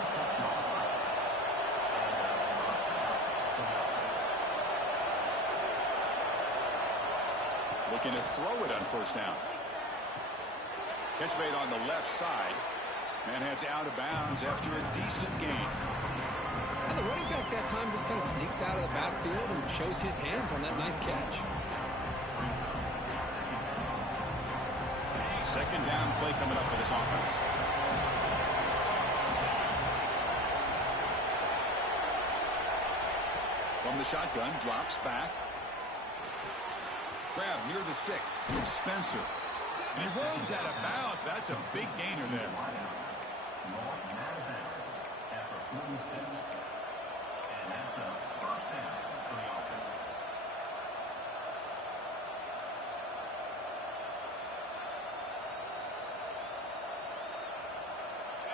Looking to throw it on first down. Catch made on the left side. Man heads out of bounds after a decent gain. And the running back that time just kind of sneaks out of the backfield and shows his hands on that nice catch. Second down play coming up for this offense. From the shotgun, drops back. Grab near the sticks. It's Spencer. And he rolls out of bounds. That's a big gainer there.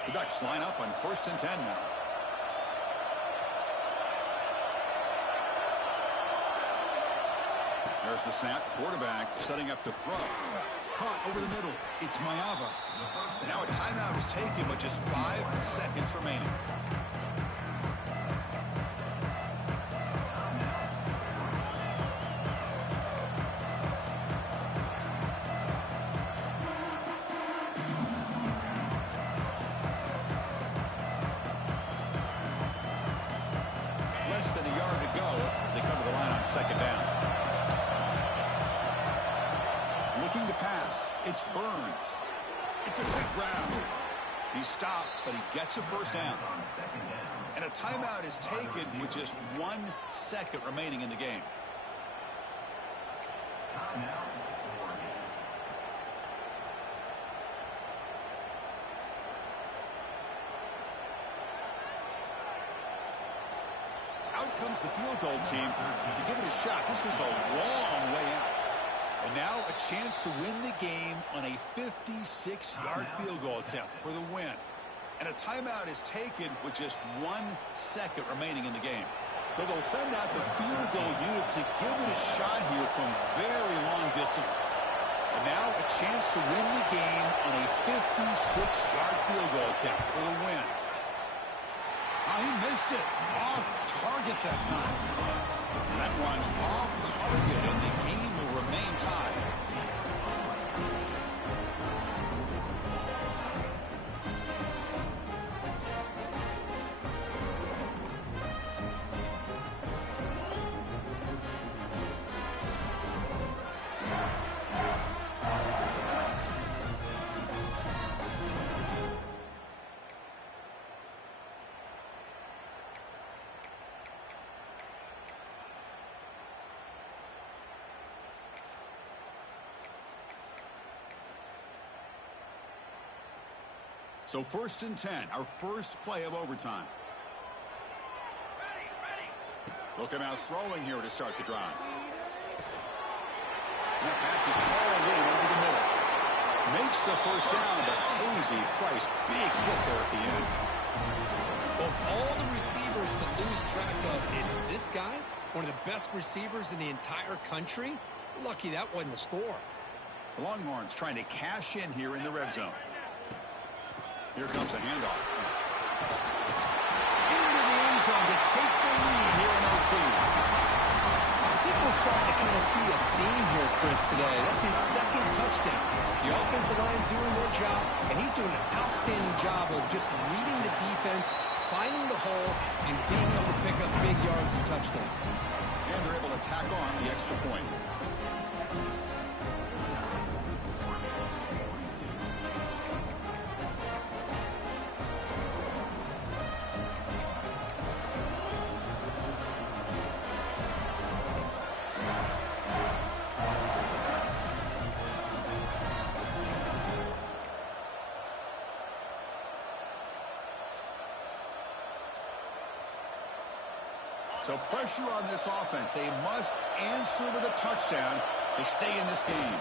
The Ducks line up on 1st and 10 now. There's the snap. Quarterback setting up to throw. Caught over the middle. It's Mayava. Now a timeout is taken with just 5 seconds remaining. Less than a yard to go as they come to the line on second down. Looking to pass. It's Burns. It's a quick grab. He stopped, but he gets a first down. And a timeout is taken with just 1 second remaining in the game. Out comes the field goal team to give it a shot. This is a long way out. And now a chance to win the game on a 56-yard field goal attempt for the win. And a timeout is taken with just 1 second remaining in the game. So they'll send out the field goal unit to give it a shot here from very long distance. And now a chance to win the game on a 56-yard field goal attempt for the win. Oh, he missed it. Off target that time. That one's off target, and the game will remain tied. So 1st and 10, our first play of overtime. Looking out throwing here to start the drive. And that pass is called in over the middle. Makes the first down, but Posey Price, big hit there at the end. Of all the receivers to lose track of, it's this guy, one of the best receivers in the entire country. Lucky that wasn't a score. The Longhorns trying to cash in here in the red zone. Here comes a handoff. Into the end zone to take the lead here in OT. I think we're starting to kind of see a theme here, Chris, today. That's his second touchdown. The offensive line doing their job, and he's doing an outstanding job of just reading the defense, finding the hole, and being able to pick up big yards and touchdowns. And they're able to tack on the extra point. So pressure on this offense. They must answer with a touchdown to stay in this game.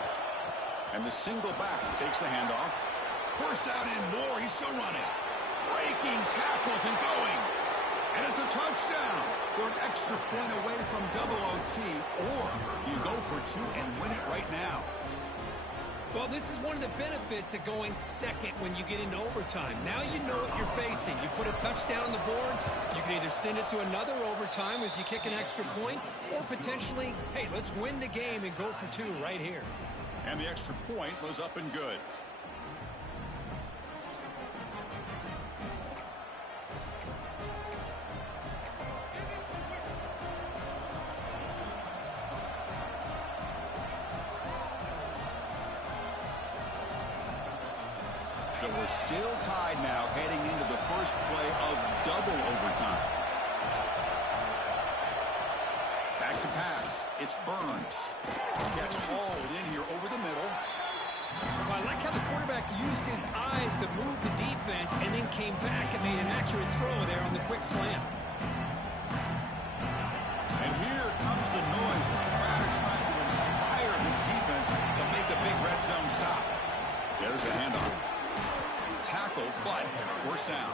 And the single back takes the handoff. First down and more. He's still running. breaking tackles and going. And it's a touchdown. They're an extra point away from double OT, or you go for two and win it right now. Well, this is one of the benefits of going second when you get into overtime. Now you know what you're facing. You put a touchdown on the board, you can either send it to another overtime as you kick an extra point, or potentially, hey, let's win the game and go for two right here. And the extra point was up and good. So we're still tied now heading into the first play of double overtime. Back to pass. It's Burns. Catch hauled in here over the middle. Well, I like how the quarterback used his eyes to move the defense and then came back and made an accurate throw there on the quick slant. And here comes the noise. This crowd is trying to inspire this defense to make a big red zone stop. There's a handoff. Tackle, but first down.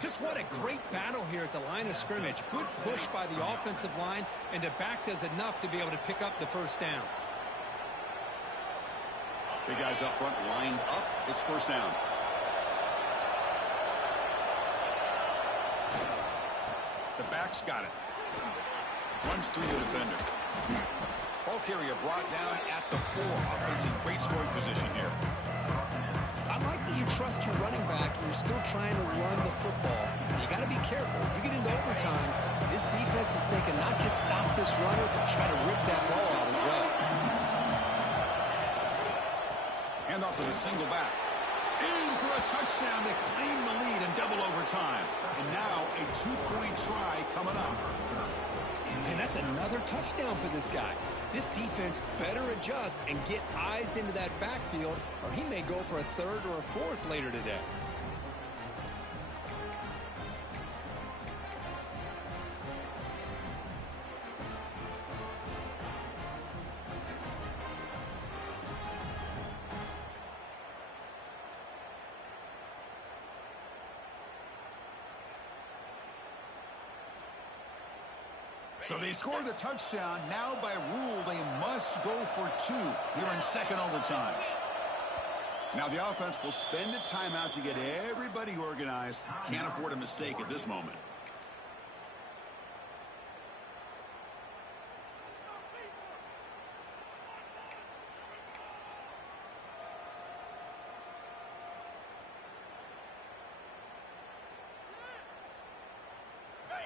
Just what a great battle here at the line of scrimmage. Good push by the offensive line, and the back does enough to be able to pick up the first down. Big guys up front lined up. It's first down. The back's got it. Runs through the defender. Ball carrier brought down at the 4. Offensive great scoring position here. I like that you trust your running back and you're still trying to run the football. You got to be careful. You get into overtime, this defense is thinking not just stop this runner, but try to rip that ball out as well. Hand off to the single back. In for a touchdown to claim the lead in double overtime. And now a 2-point try coming up. And that's another touchdown for this guy. This defense better adjust and get eyes into that backfield, or he may go for a third or a fourth later today. So they score the touchdown. Now by rule, they must go for 2 here in second overtime. Now the offense will spend a timeout to get everybody organized. Can't afford a mistake at this moment.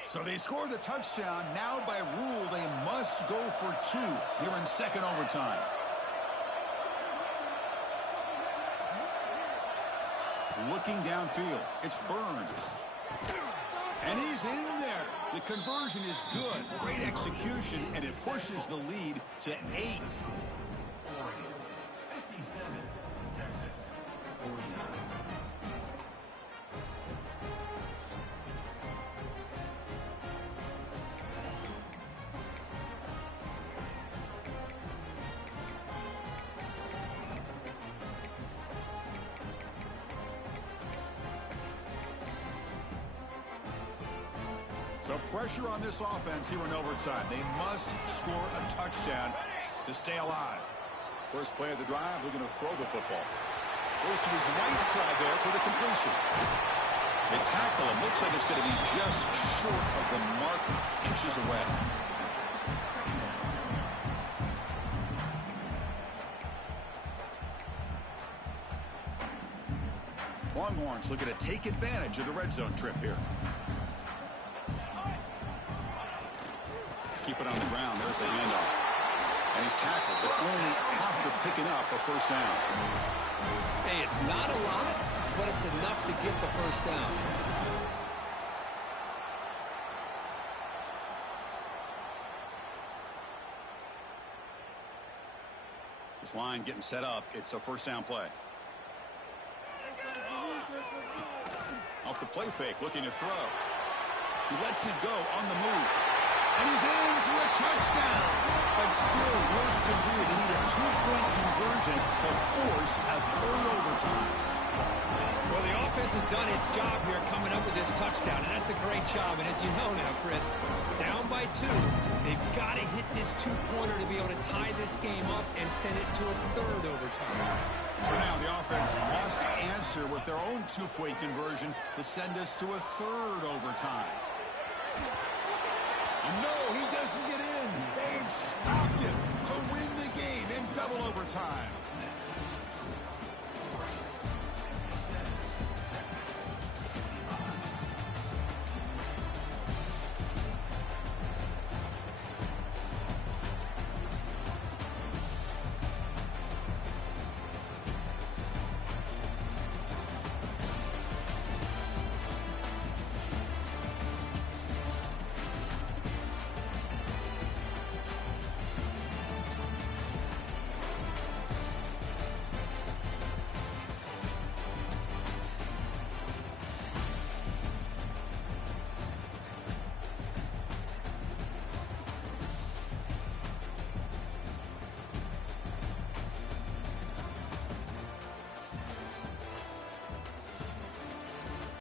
So they score the touchdown. Now by rule, they must go for 2 here in second overtime. Looking downfield, it's Burns. And he's in there. The conversion is good. Great execution, and it pushes the lead to 8. So pressure on this offense here in overtime. They must score a touchdown to stay alive. First play of the drive, they're going to throw the football. Goes to his right side there for the completion. They tackle him. Looks like it's going to be just short of the mark, inches away. Longhorns looking to take advantage of the red zone trip here. Keep it on the ground. There's the handoff. And he's tackled, but only after picking up a first down. Hey, it's not a lot, but it's enough to get the first down. This line getting set up. It's a first down play. Off the play fake, looking to throw. He lets it go on the move. And he's in for a touchdown. But still work to do. They need a 2-point conversion to force a third overtime. Well, the offense has done its job here coming up with this touchdown, and that's a great job. And as you know now, Chris, down by 2, they've got to hit this 2-pointer to be able to tie this game up and send it to a 3rd overtime. So now the offense must answer with their own 2-point conversion to send us to a 3rd overtime. And no, he doesn't get in. They've stopped him to win the game in double overtime.